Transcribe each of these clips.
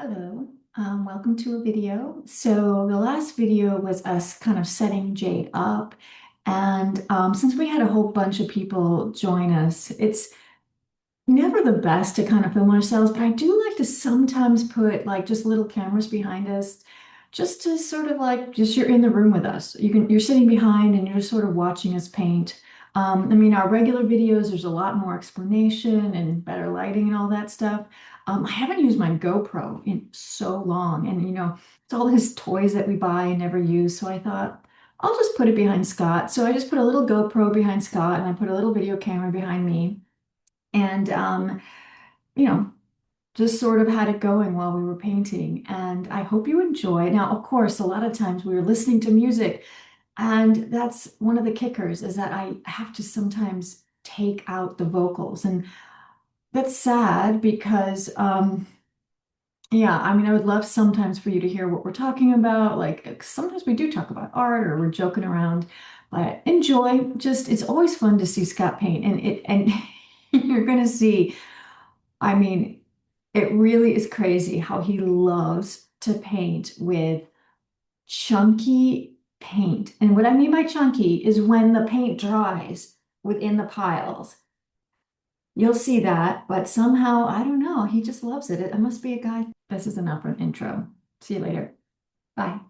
Hello, welcome to a video. So the last video was us kind of setting Jade up. And since we had a whole bunch of people join us, it's never the best to kind of film ourselves, but I do like to sometimes put like just little cameras behind us, just to sort of like, just you're in the room with us. You're sitting behind and you're just sort of watching us paint. I mean, our regular videos, there's a lot more explanation and better lighting and all that stuff. I haven't used my GoPro in so long, and it's all his toys that we buy and never use. So I thought I'll just put it behind Scott. So I just put a little GoPro behind Scott, and I put a little video camera behind me, and you know, just sort of had it going while we were painting. And I hope you enjoy. Now, of course, a lot of times we were listening to music, and that's one of the kickers is that I have to sometimes take out the vocals. And that's sad because, yeah, I mean, I would love sometimes for you to hear what we're talking about. Like sometimes we do talk about art or we're joking around, but enjoy. Just it's always fun to see Scott paint, and you're gonna see. I mean, it really is crazy how he loves to paint with chunky paint. And what I mean by chunky is when the paint dries within the piles. You'll see that, but somehow, I don't know, he just loves it. It must be a guy. This is enough for an intro. See you later. Bye.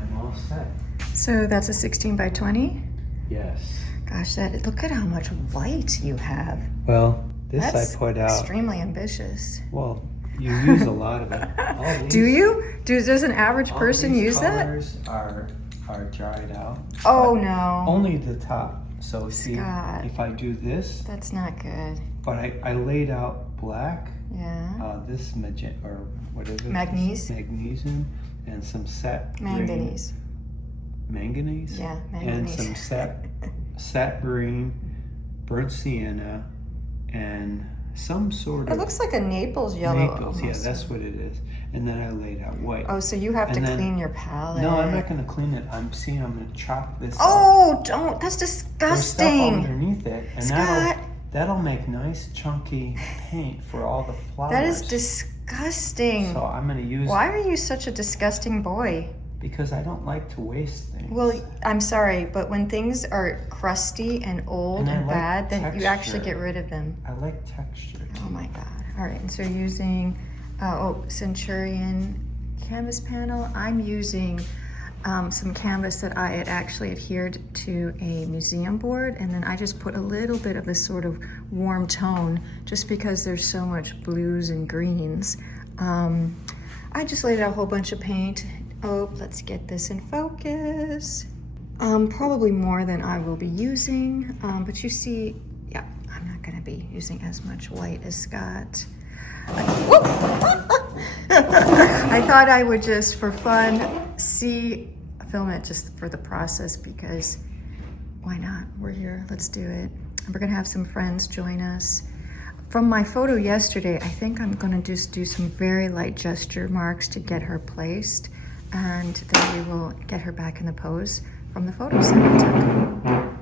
I'm all set. So that's a 16 by 20? Yes. Gosh, look at how much white you have. Well, this That's I put out. extremely ambitious. Well, you use a lot of it. Do you? Does an average person use that? Colors are dried out. Oh but no. Only the top. So see, Scott. if I do this, That's not good. but I laid out black, Yeah. this magenta or whatever. Magnesium? And some set Manganese. Manganese. Yeah, And manganese. some sat green, burnt sienna, and some sort It of looks like a Naples yellow. Naples. Yeah, almost. that's what it is. And then I laid out white. Oh, so you have to And then- clean your palette. No, I'm not going to clean it. I'm going to chop this. Oh, don't. That's There's stuff disgusting. underneath it, and Scott. that'll make nice chunky paint for all the flowers. That is disgusting. So I'm going to use. Why are you such a disgusting boy? Because I don't like to waste things. Well, I'm sorry, but when things are crusty and old And I and like bad, then you actually texture. get rid of them. I like texture. Oh my God. All right, and so you're using, Centurion canvas panel. I'm using some canvas that I had actually adhered to a museum board, and then I just put a little bit of this sort of warm tone just because there's so much blues and greens. I just laid out a whole bunch of paint. Oh, let's get this in focus. Probably more than I will be using, but you see, yeah, I'm not gonna be using as much white as Scott. I thought I would just, for fun, film it just for the process because why not? We're here, let's do it. And we're gonna have some friends join us. From my photo yesterday, I think I'm gonna just do some very light gesture marks to get her placed, and then we will get her back in the pose from the photos that we took.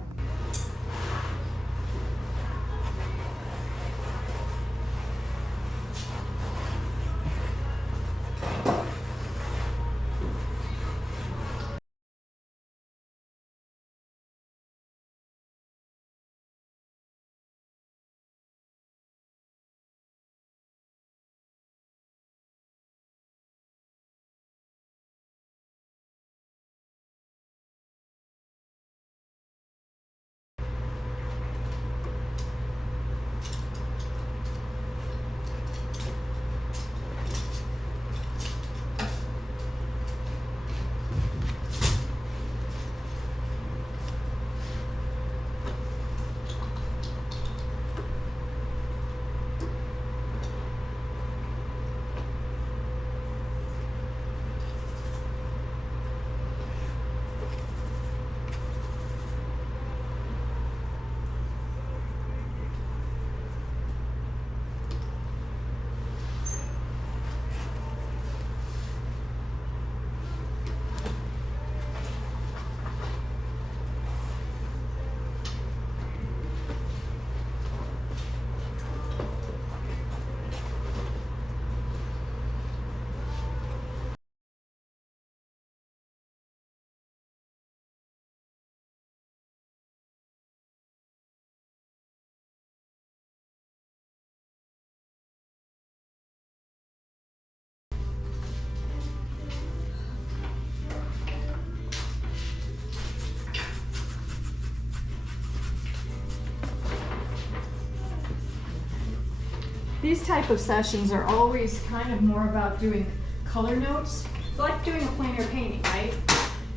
these type of sessions are always kind of more about doing color notes. It's like doing a plein air painting, right?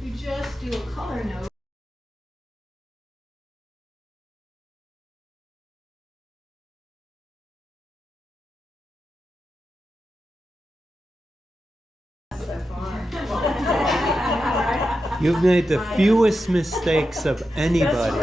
You just do a color note. You've made the fewest mistakes of anybody.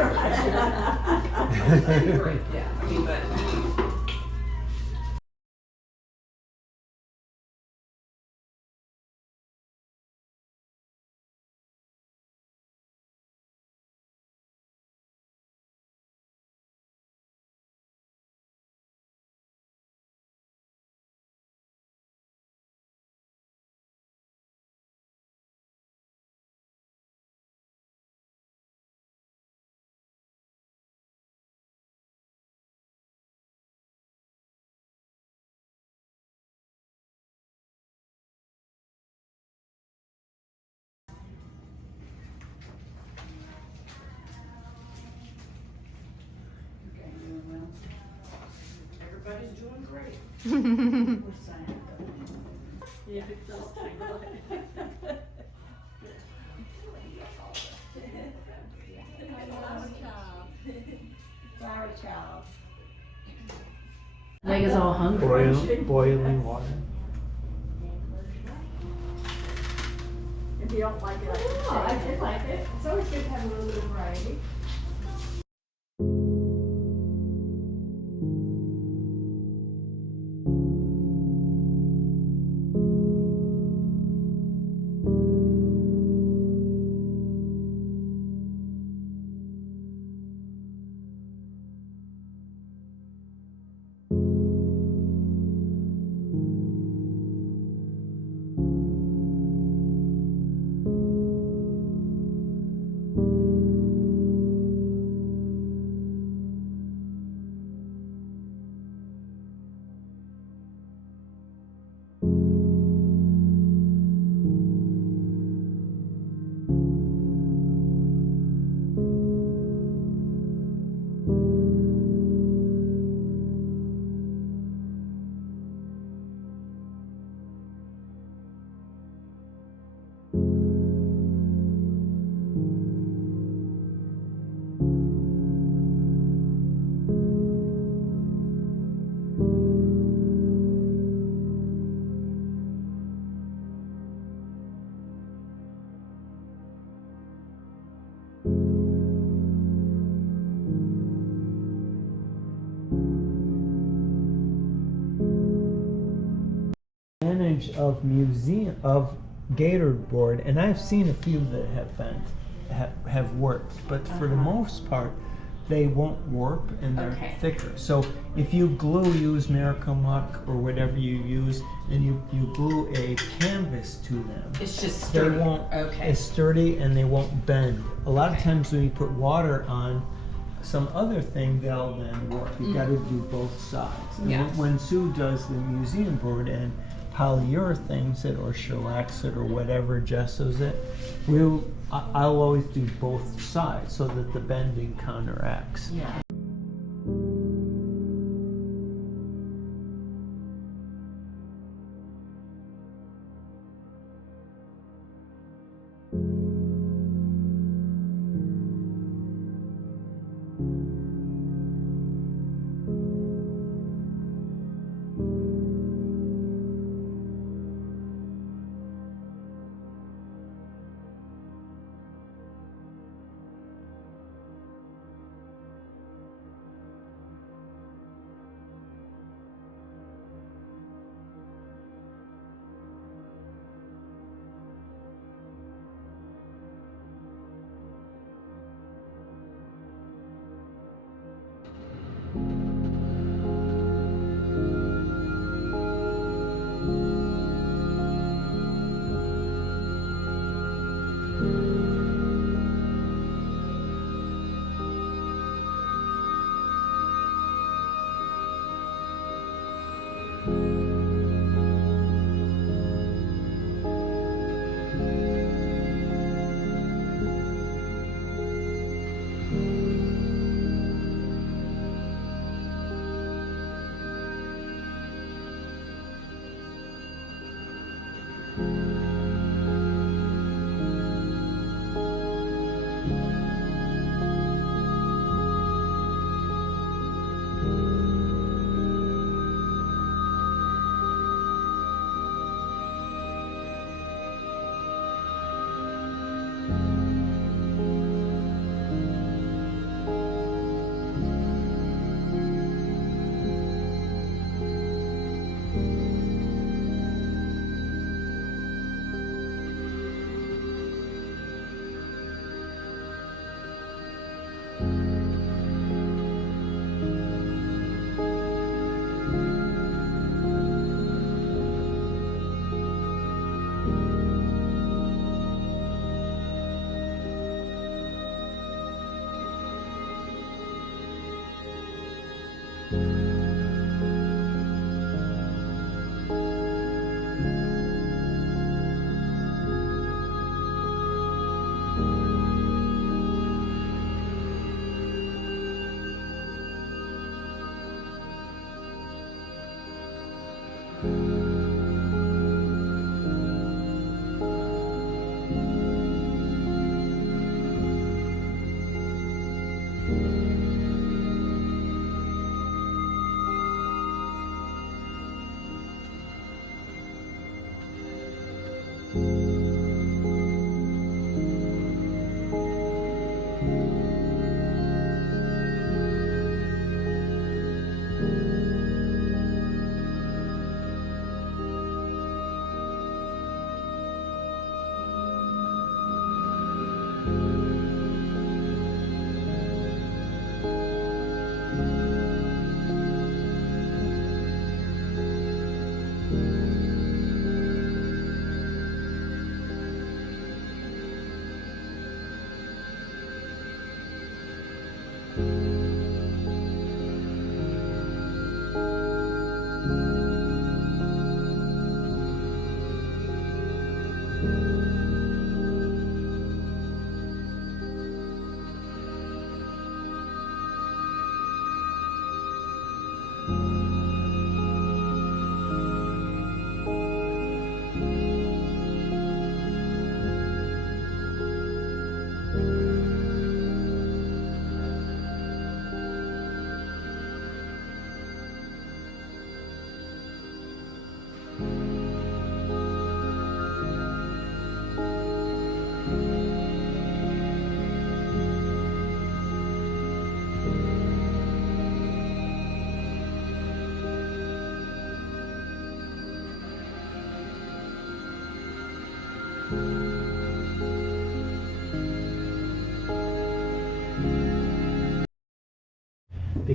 Everybody's doing great. Yeah, it does take Flower child. Leg is all hungry. Boiling water. If you don't like it, I did like it. It's always good to have a little bit of variety. Of museum of gator board, and I've seen a few that have been have worked, but for the most part they won't warp and they're thicker. So if you use Miracle-Muck or whatever you use, and you glue a canvas to them, It's just sturdy. they won't. It's sturdy and they won't bend. A lot of times when you put water on some other thing, they'll then warp. You got to do both sides. And Yeah. when Sue does the museum board and polyurethanes it or shellacs it or whatever gessos it, I'll always do both sides so that the bending counteracts. Yeah.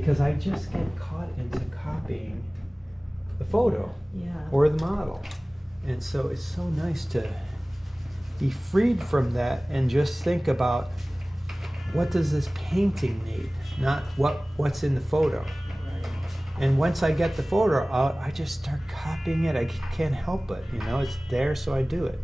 because I just get caught into copying the photo Yeah. or the model. And so it's so nice to be freed from that and just think about, what does this painting need, not what's in the photo. And once I get the photo out, I just start copying it. I can't help it, you know, it's there, so I do it.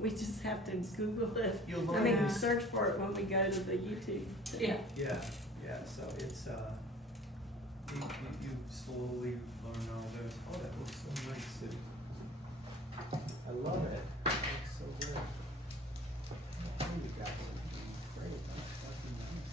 We just have to Google it. You'll I learn mean, this. search for it when we go to the YouTube. Yeah. Yeah, yeah, so it's, you slowly learn all this. Oh, that looks so nice, Sue. I love it. It looks so good. Oh, you got something great. That's fucking nice.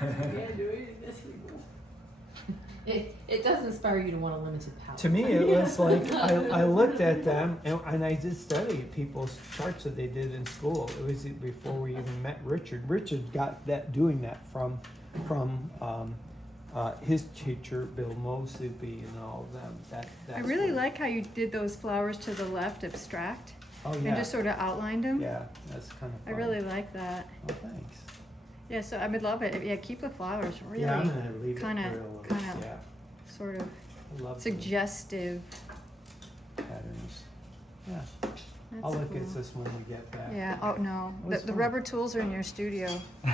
Can't do anything this anymore. It does inspire you to want a limited power. To me, it was like I looked at them and I did study people's charts that they did in school. It was before we even met Richard. Richard got that doing that from his teacher Bill Mosupi and all of them. That's I really what- like how you did those flowers to the left abstract Oh yeah. and just sort of outlined them. Yeah, that's kind of I fun. really like that. Oh, thanks. Yeah, so I would love it. Yeah, keep the flowers really Yeah, I'm gonna leave kinda- it real. kinda Yeah, sort of I love the suggestive. patterns. Yeah, That's I'll look cool. at this when we get back. Yeah, oh no, That's the fun. rubber tools are in your studio.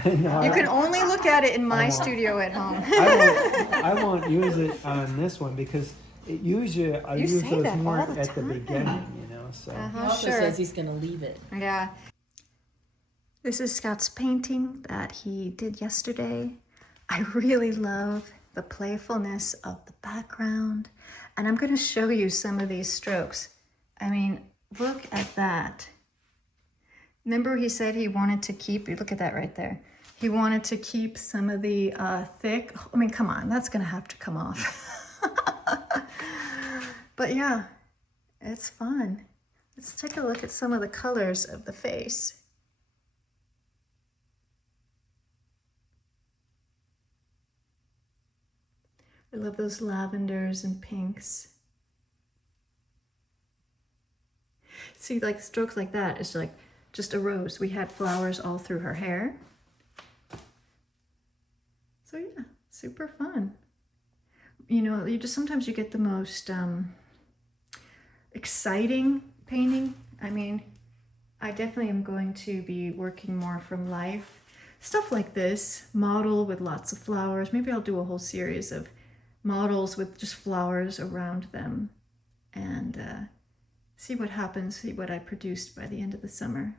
No, You can only look at it in my won't. studio at home. I won't use it on this one because it usually I You use say those that more all the at the time. beginning, you know. So He Uh-huh, also sure. says he's going to leave it. Yeah. This is Scott's painting that he did yesterday. I really love the playfulness of the background. And I'm going to show you some of these strokes. I mean, look at that. Remember he said he wanted to keep, look at that right there. He wanted to keep some of the thick, I mean, come on, that's gonna have to come off. But yeah, it's fun. Let's take a look at some of the colors of the face. I love those lavenders and pinks. See, like strokes like that is like just a rose. We had flowers all through her hair. So yeah, super fun. You know, you just sometimes you get the most exciting painting. I mean, I definitely am going to be working more from life. Stuff like this, model with lots of flowers. Maybe I'll do a whole series of models with just flowers around them and see what happens, see what I produced by the end of the summer.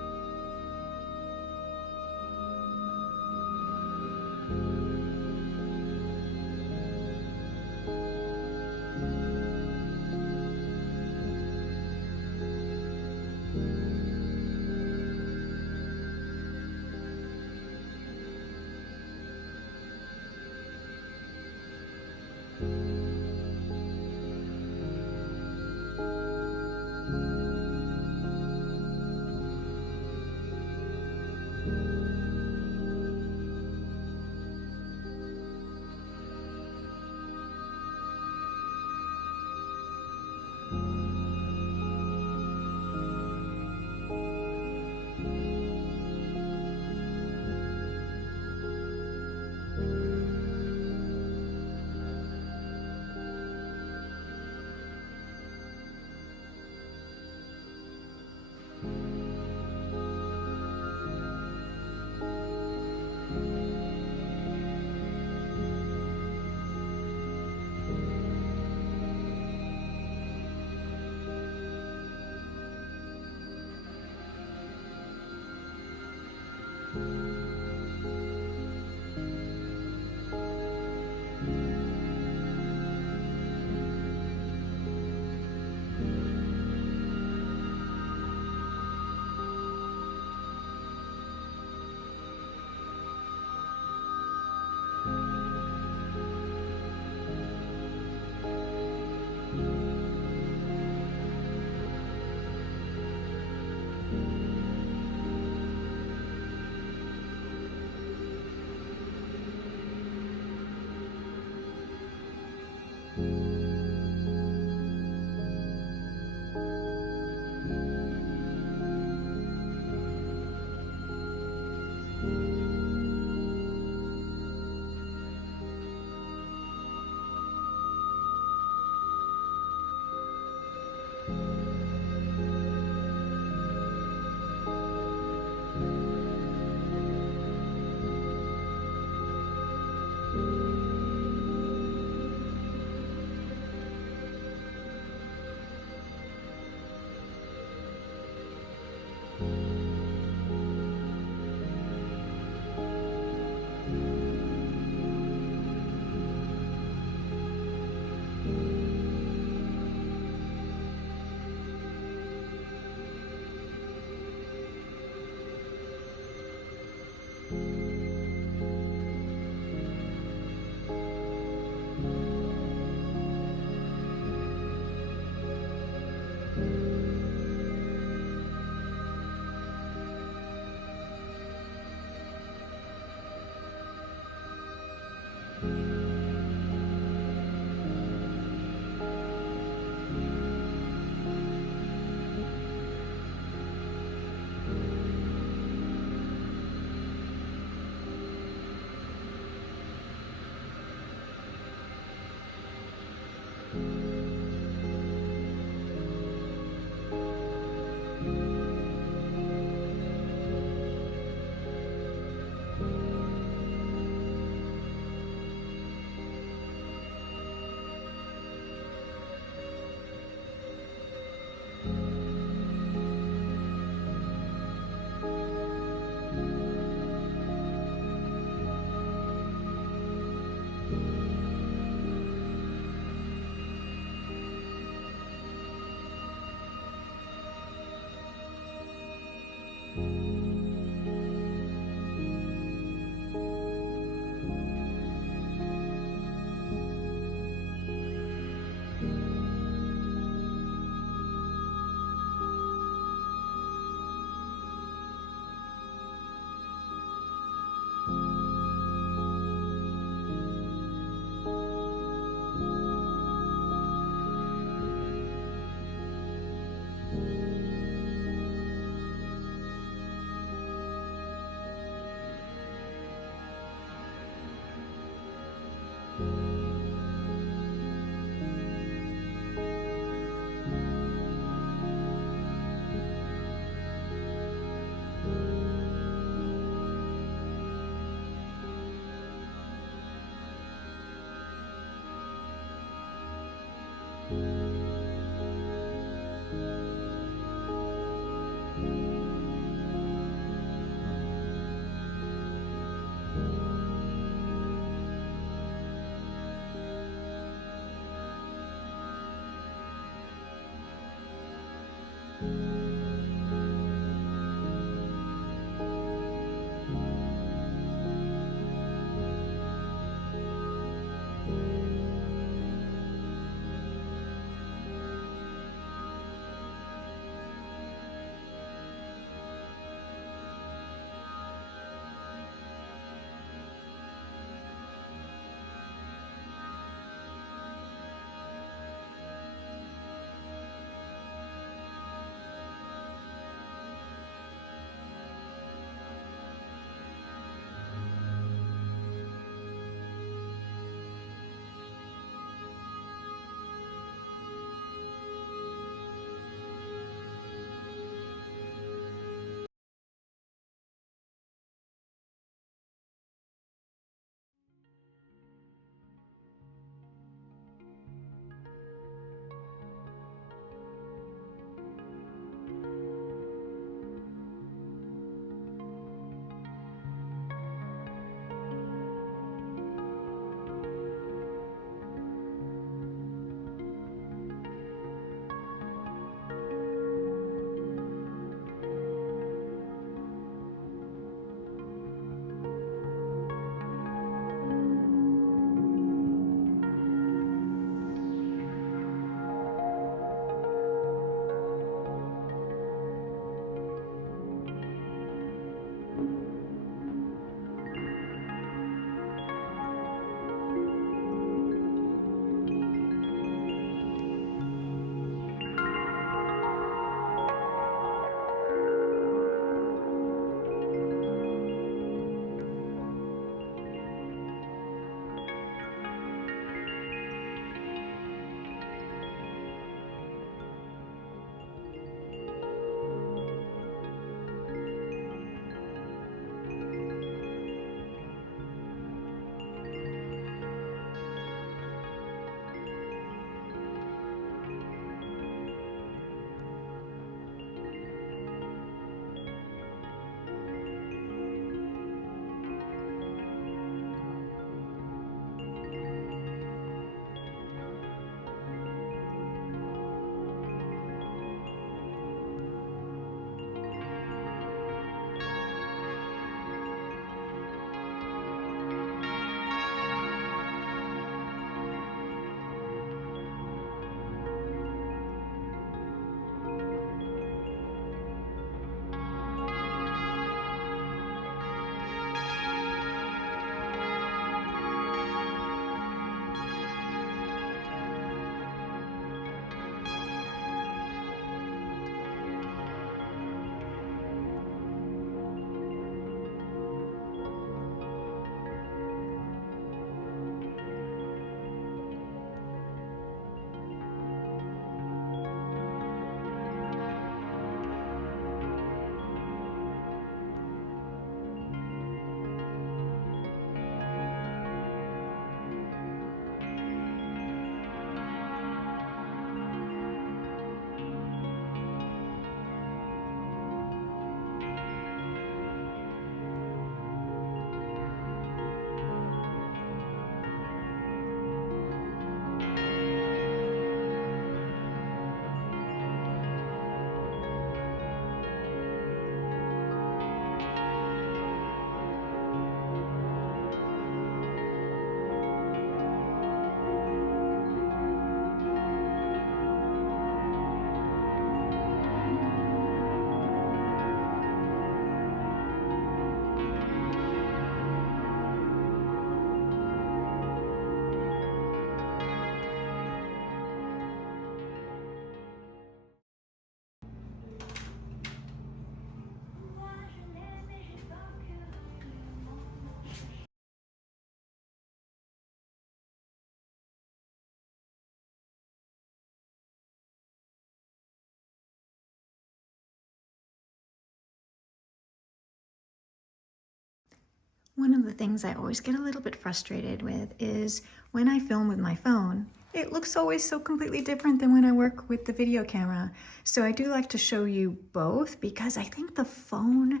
One of the things I always get a little bit frustrated with is when I film with my phone, it looks always so completely different than when I work with the video camera. So I do like to show you both because I think the phone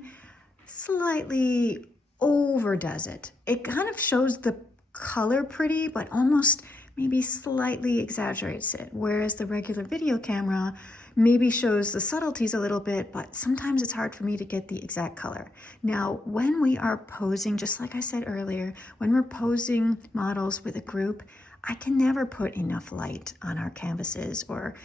slightly overdoes it. It kind of shows the color pretty, but almost maybe slightly exaggerates it. Whereas the regular video camera maybe shows the subtleties a little bit, but sometimes it's hard for me to get the exact color. Now, when we are posing, just like I said earlier, when we're posing models with a group, I can never put enough light on our canvases or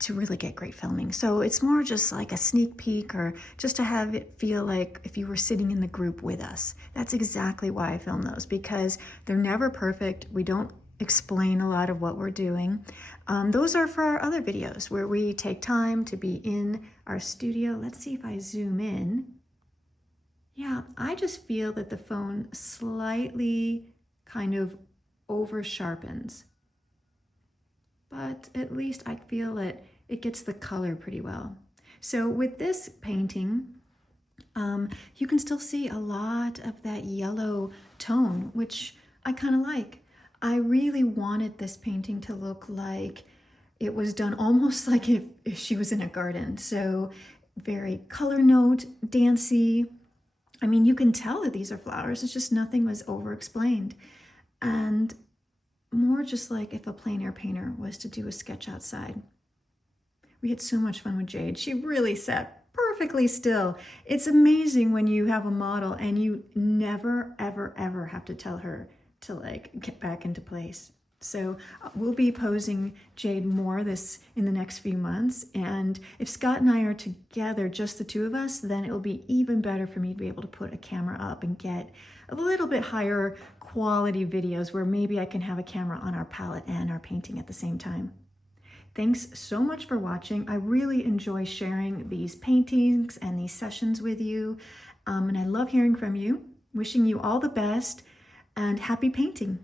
to really get great filming. So it's more just like a sneak peek or just to have it feel like if you were sitting in the group with us. That's exactly why I film those, because they're never perfect. We don't explain a lot of what we're doing. Those are for our other videos where we take time to be in our studio. Let's see if I zoom in. Yeah, I just feel that the phone slightly kind of over sharpens, but at least I feel that it gets the color pretty well. So with this painting, you can still see a lot of that yellow tone, which I kind of like. I really wanted this painting to look like it was done almost like if she was in a garden. So very color note, dancey. I mean, you can tell that these are flowers. It's just nothing was over explained. And more just like if a plein air painter was to do a sketch outside. We had so much fun with Jade. She really sat perfectly still. It's amazing when you have a model and you never, ever, ever have to tell her to like get back into place. So we'll be posing Jade more in the next few months. And if Scott and I are together, just the two of us, then it will be even better for me to be able to put a camera up and get a little bit higher quality videos where maybe I can have a camera on our palette and our painting at the same time. Thanks so much for watching. I really enjoy sharing these paintings and these sessions with you. And I love hearing from you. Wishing you all the best and happy painting.